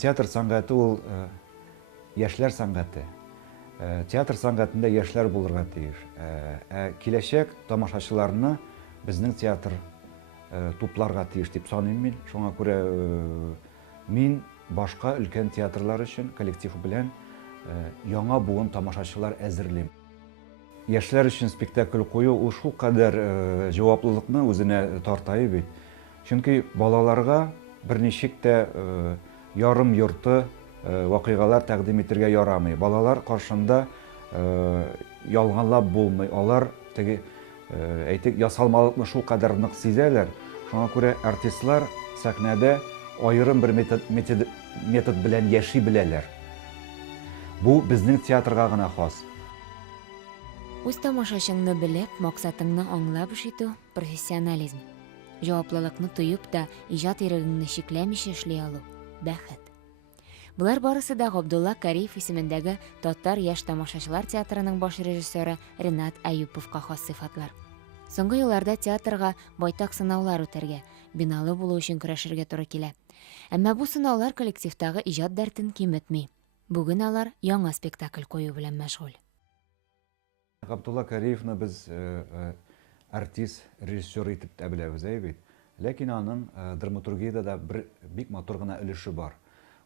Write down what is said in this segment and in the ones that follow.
Театр сәнгате ул яшьләр сәнгате. Театр сәнгатендә яшьләр булырга тиеш. Киләчәк тамашачыларны безнең театр тупларга тиеш дип саныйм мин. Шуңа күрә мин башка өлкән театрлар өчен коллектив белән яңа буын тамашачылар әзерлим. Яшьләр өчен спектакль кую ул шул кадәр җаваплылыкны үзенә тартай бит. Чөнки балаларга берничек тә ярым йорты вакыйгалар тәкъдим итәргә ярамый. Балалар каршында ялганлап булмый. Алар теге әйтик ясалмалыкны шул кадәр нык сизәләр. Шуңа күрә артистлар сәхнәдә аерым бер метод белән яши беләләр. Бу безнең театрга гына хас. Үз тамашачыңны белеп, максатыңны аңлап эш итү – профессионализм. Җаваплылыкны тоеп та, иҗат ирегеңне шикләмичә эшли алу – бәхет. Булар барысы да Габдулла Кариев исемендәге Татар яшь тамашачылар театрының баш режиссеры Ринат Әюповка хас сыйфатлар. Соңгы елларда театрга байтак сынаулар үтәргә, биналы булу өчен көрәшергә туры килә. Әмма бу сынаулар коллективтагы иҗат дәртен киметми. Бүген алар яңа спектакль кую белән мәшгуль. Габдулла Кариевны без артист, режиссер итеп тә беләбез бит. Ләкин аның драматургиядә дә бик матур гына өлеше бар.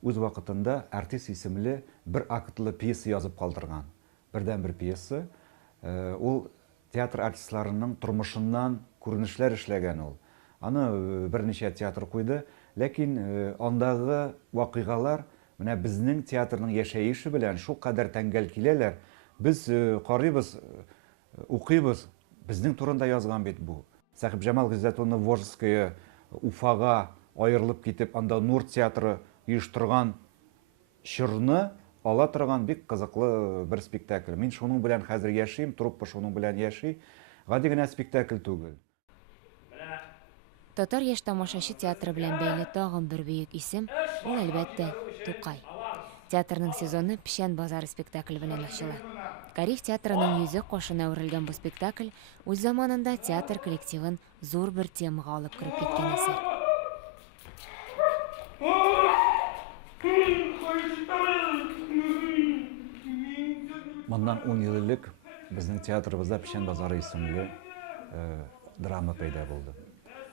Үз вакытында артист исемле бер актлы пьеса язып калдырган. Бердән-бер пьеса. Ул театр артистларының тормышыннан күренешләр эшләгән ул. Аны берничә театр куйды, ләкин андагы вакыйгалар менә безнең театрның яшәеше белән шул кадәр тәңгәл киләләр. Biz карыйбыз, укыйбыз, безнең турында язган бит бу. Сәхип Җамал Гыйззәтуллина Воржская Уфага аерылып китеп, анда Нур театры оештырган чорны ала торган бик кызыклы бер спектакль. Мин шуның белән хәзер яшим, труппа шуның белән яши. Гади генә спектакль түгел. Татар яшь тамашачы театры белән бәйле тагын бер бөек исем – ул әлбәттә Тукай. Театрның сезоны Пишән базары спектакль белән ачыла. Кариев театрының йөзе кашына үрелгән бу спектакль үз заманында театр коллективын зур бер темага алып кереп киткән әсәр. Моннан 10 ел элек безнең театрыбызда Пишән базары исемле драма пәйда булды.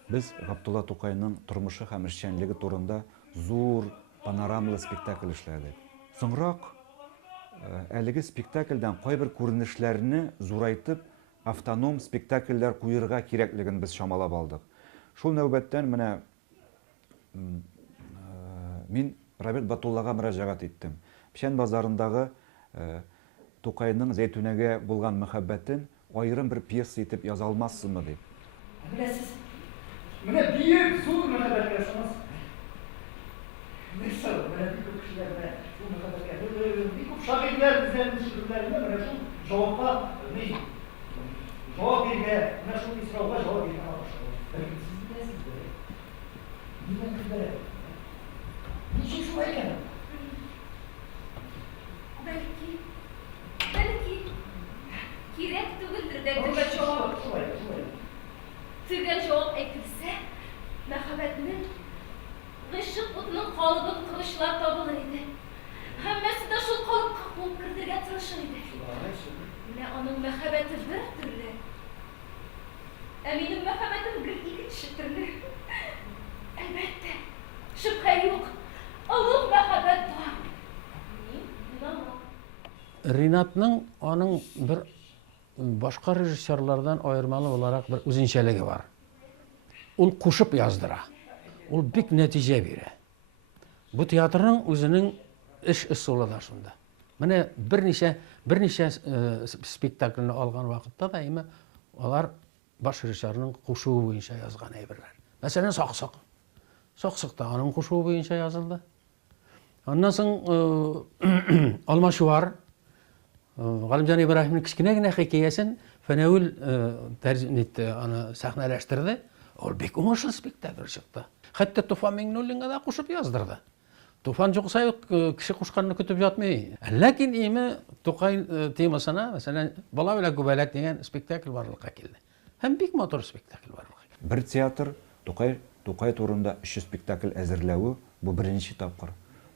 Без Габдулла Тукайның тормышы һәм эшчәнлеге турында зур панорамалы спектакль эшләдек. Соңрак әлеге спектакльдән кайбер күренешләрне зурайтып автоном спектакльләр куерга кирәклеген без чамалап алдык. Шул нәүбәттән менә мин Роберт Батуллага мөрәҗәгать иттем. Пишән базарындагы Тукайның Зәйтүнәгә булган мәхәббәтен аерым бер пьеса итеп яза алмассызмы дип. Беләсез, менә бик зур мәхәббәт ясамас. Нәрсә, менә бик күп кешеләр менә шул мәхәббәткә, бик күп шагыйрьләр безнең шигырьләрендә менә шул җавапка җавап биргә, менә шул исрауга җавап биргән башлый. Бәлки сез беләсездер. Нидән килә? Ничек шулай икән? Бәлки кирәк түгелдер дә теге җавап. Теге җавап әйтелсә, мәхәббәтнең гыйшык утының калыбын кылычлар табылыр иде. Һәммәсе дә шул калыпка куып кертергә тырышыр иде. Менә аның мәхәббәте бер төрле. Ә минем мәхәббәтем бер икенче төрле. Әлбәттә, шөбһә юк. Олуг мәхәббәт бар. Мин инанам. Ринатның аның бер башка режиссерлардан аермалы буларак бер үзенчәлеге бар. Ул кушып яздыра. Ул бик нәтиҗә бирә. Бу театрның үзенең эш ысулы да шунда. Менә берничә спектакльне алган вакытта да әйме алар баш режиссерның кушуы буенча язган әйберләр. Мәсәлән, Саксак. Саксакта аның кушуы буенча язылды. Аннан соң Алмашуар Галимҗан Ибраһимның кичкенә генә хикәясен Фәнәүл тәрҗемә итте, аны сәхнәләштерде. Ул бик уңышлы спектакль чыкты. Хәтта Туфан Миңнуллинга да кушып яздырды. Туфан юкса юк кеше кушканны көтеп ятмый. Ләкин име Тукай темасына, мәсәлән, Бала белән күбәләк дигән спектакль барлыкка килде. Һәм бик матур спектакль барлыкка. Бер театр Тукай турында 3 спектакль әзерләүе бу беренче тапкыр.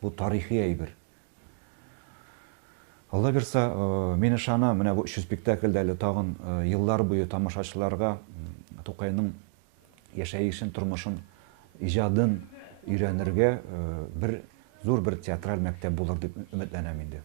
Бу тарихи әйбер. Алла берса, мен ышанам, менә бу 3 спектакльдә әле тагын еллар буе тамашачыларга Тукайның яшәешен, тормышын, иҗадын өйрәнергә зур бер театраль мәктәп булыр дип өметләнәм инде.